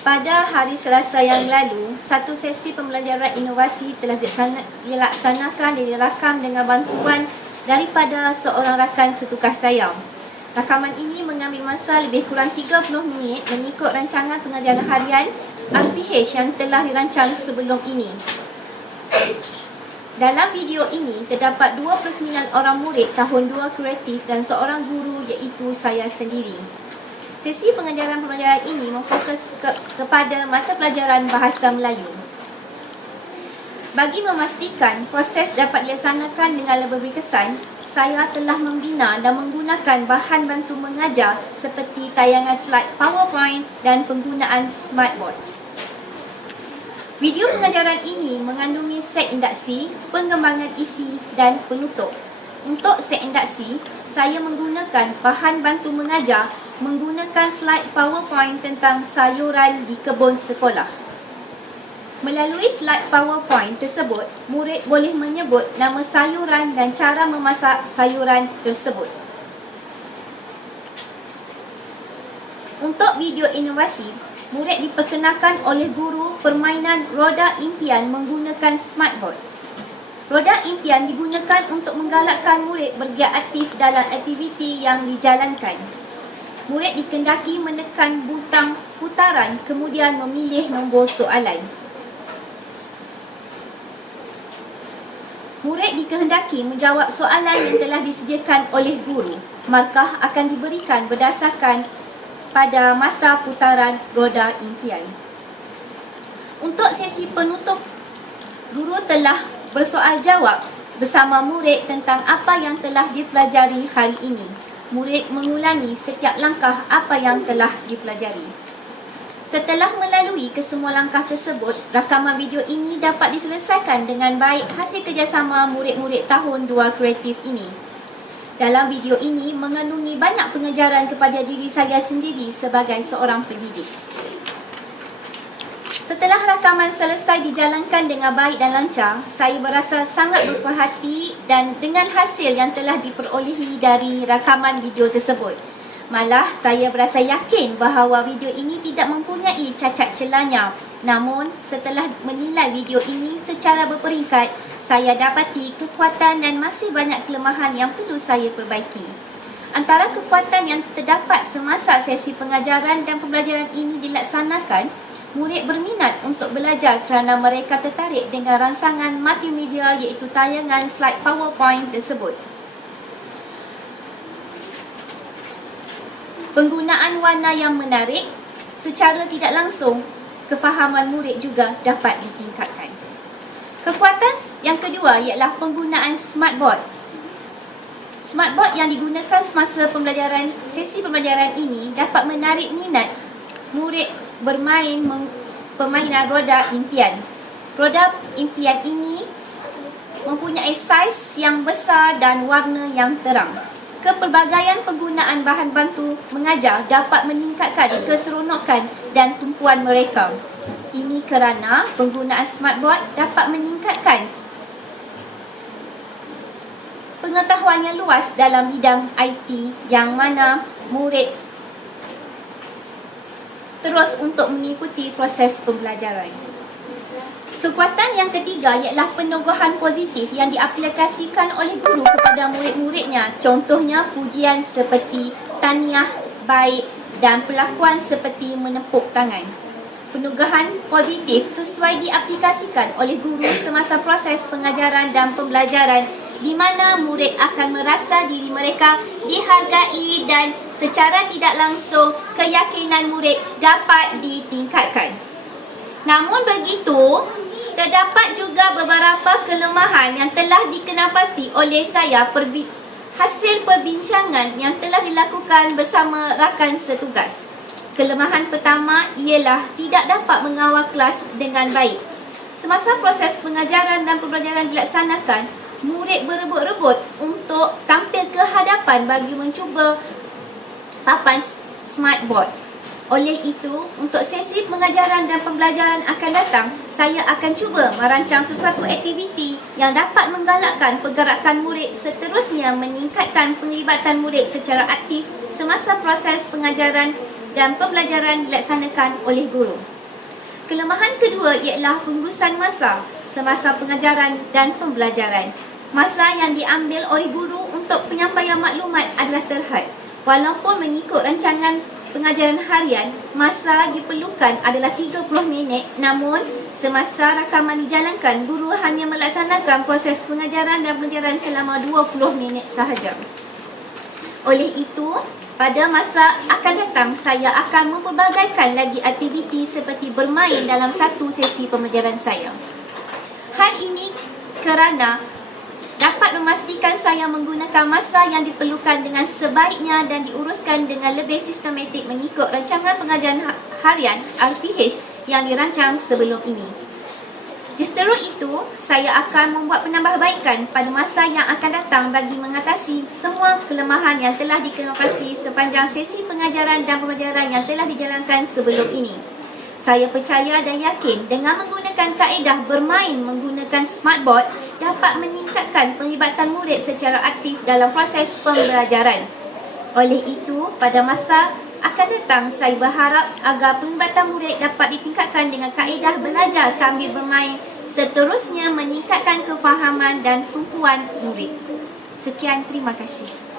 Pada hari Selasa yang lalu, satu sesi pembelajaran inovasi telah dilaksanakan dan dirakam dengan bantuan daripada seorang rakan setugas saya. Rakaman ini mengambil masa lebih kurang 30 minit mengikut rancangan pengajaran harian RPH yang telah dirancang sebelum ini. Dalam video ini, terdapat 29 orang murid tahun 2 kreatif dan seorang guru iaitu saya sendiri. Sesi pengajaran-pembelajaran ini memfokus kepada mata pelajaran Bahasa Melayu. Bagi memastikan proses dapat dilaksanakan dengan lebih berkesan, saya telah membina dan menggunakan bahan bantu mengajar seperti tayangan slide PowerPoint dan penggunaan smartboard. Video pengajaran ini mengandungi set induksi, pengembangan isi dan penutup. Untuk set induksi, saya menggunakan bahan bantu mengajar menggunakan slide PowerPoint tentang sayuran di kebun sekolah. Melalui slide PowerPoint tersebut, murid boleh menyebut nama sayuran dan cara memasak sayuran tersebut. Untuk video inovasi, murid diperkenalkan oleh guru permainan roda impian menggunakan smartboard. Roda impian digunakan untuk menggalakkan murid bergiat aktif dalam aktiviti yang dijalankan. Murid dikendaki menekan butang putaran kemudian memilih nombor soalan. Murid dikehendaki menjawab soalan yang telah disediakan oleh guru. Markah akan diberikan berdasarkan pada mata putaran roda impian. Untuk sesi penutup, guru telah bersoal jawab bersama murid tentang apa yang telah dipelajari hari ini. Murid mengulangi setiap langkah apa yang telah dipelajari. Setelah melalui kesemua langkah tersebut, rakaman video ini dapat diselesaikan dengan baik hasil kerjasama murid-murid tahun 2 kreatif ini. Dalam video ini mengandungi banyak pengajaran kepada diri saya sendiri sebagai seorang pendidik. Setelah rakaman selesai dijalankan dengan baik dan lancar, saya berasa sangat berpuas hati dan dengan hasil yang telah diperolehi dari rakaman video tersebut. Malah, saya berasa yakin bahawa video ini tidak mempunyai cacat celanya. Namun, setelah menilai video ini secara berperingkat, saya dapati kekuatan dan masih banyak kelemahan yang perlu saya perbaiki. Antara kekuatan yang terdapat semasa sesi pengajaran dan pembelajaran ini dilaksanakan, murid berminat untuk belajar kerana mereka tertarik dengan rangsangan multimedia iaitu tayangan slide PowerPoint tersebut. Penggunaan warna yang menarik, secara tidak langsung, kefahaman murid juga dapat ditingkatkan. Kekuatan yang kedua ialah penggunaan smartboard. Smartboard yang digunakan semasa sesi pembelajaran ini dapat menarik minat murid bermain permainan roda impian. Roda impian ini mempunyai saiz yang besar dan warna yang terang. Kepelbagaian penggunaan bahan bantu mengajar dapat meningkatkan keseronokan dan tumpuan mereka. Ini kerana penggunaan smartboard dapat meningkatkan pengetahuan yang luas dalam bidang IT yang mana murid terus untuk mengikuti proses pembelajaran. Kekuatan yang ketiga ialah peneguhan positif yang diaplikasikan oleh guru kepada murid-muridnya. Contohnya pujian seperti tahniah baik dan perlakuan seperti menepuk tangan. Peneguhan positif sesuai diaplikasikan oleh guru semasa proses pengajaran dan pembelajaran di mana murid akan merasa diri mereka dihargai dan secara tidak langsung keyakinan murid dapat ditingkatkan. Namun begitu, terdapat juga beberapa kelemahan yang telah dikenal pasti oleh saya hasil perbincangan yang telah dilakukan bersama rakan setugas. Kelemahan pertama ialah tidak dapat mengawal kelas dengan baik. Semasa proses pengajaran dan pembelajaran dilaksanakan, murid berebut-rebut untuk tampil ke hadapan bagi mencuba papan smartboard. Oleh itu, untuk sesi pengajaran dan pembelajaran akan datang, saya akan cuba merancang sesuatu aktiviti yang dapat menggalakkan pergerakan murid seterusnya meningkatkan penglibatan murid secara aktif semasa proses pengajaran dan pembelajaran dilaksanakan oleh guru. Kelemahan kedua ialah pengurusan masa semasa pengajaran dan pembelajaran. Masa yang diambil oleh guru untuk penyampaian maklumat adalah terhad. Walaupun mengikut rancangan pengajaran harian, masa diperlukan adalah 30 minit, namun semasa rakaman dijalankan, guru hanya melaksanakan proses pengajaran dan pembelajaran selama 20 minit sahaja. Oleh itu, pada masa akan datang, saya akan mempelbagaikan lagi aktiviti seperti bermain dalam satu sesi pembelajaran saya. Hal ini kerana dapat memastikan saya menggunakan masa yang diperlukan dengan sebaiknya dan diuruskan dengan lebih sistematik mengikut rancangan pengajaran harian RPH yang dirancang sebelum ini. Justru itu, saya akan membuat penambahbaikan pada masa yang akan datang bagi mengatasi semua kelemahan yang telah dikemukakan sepanjang sesi pengajaran dan pembelajaran yang telah dijalankan sebelum ini. Saya percaya dan yakin dengan menggunakan kaedah bermain menggunakan smartboard dapat meningkatkan penglibatan murid secara aktif dalam proses pembelajaran. Oleh itu, pada masa akan datang, saya berharap agar penglibatan murid dapat ditingkatkan dengan kaedah belajar sambil bermain, seterusnya meningkatkan kefahaman dan tumpuan murid. Sekian, terima kasih.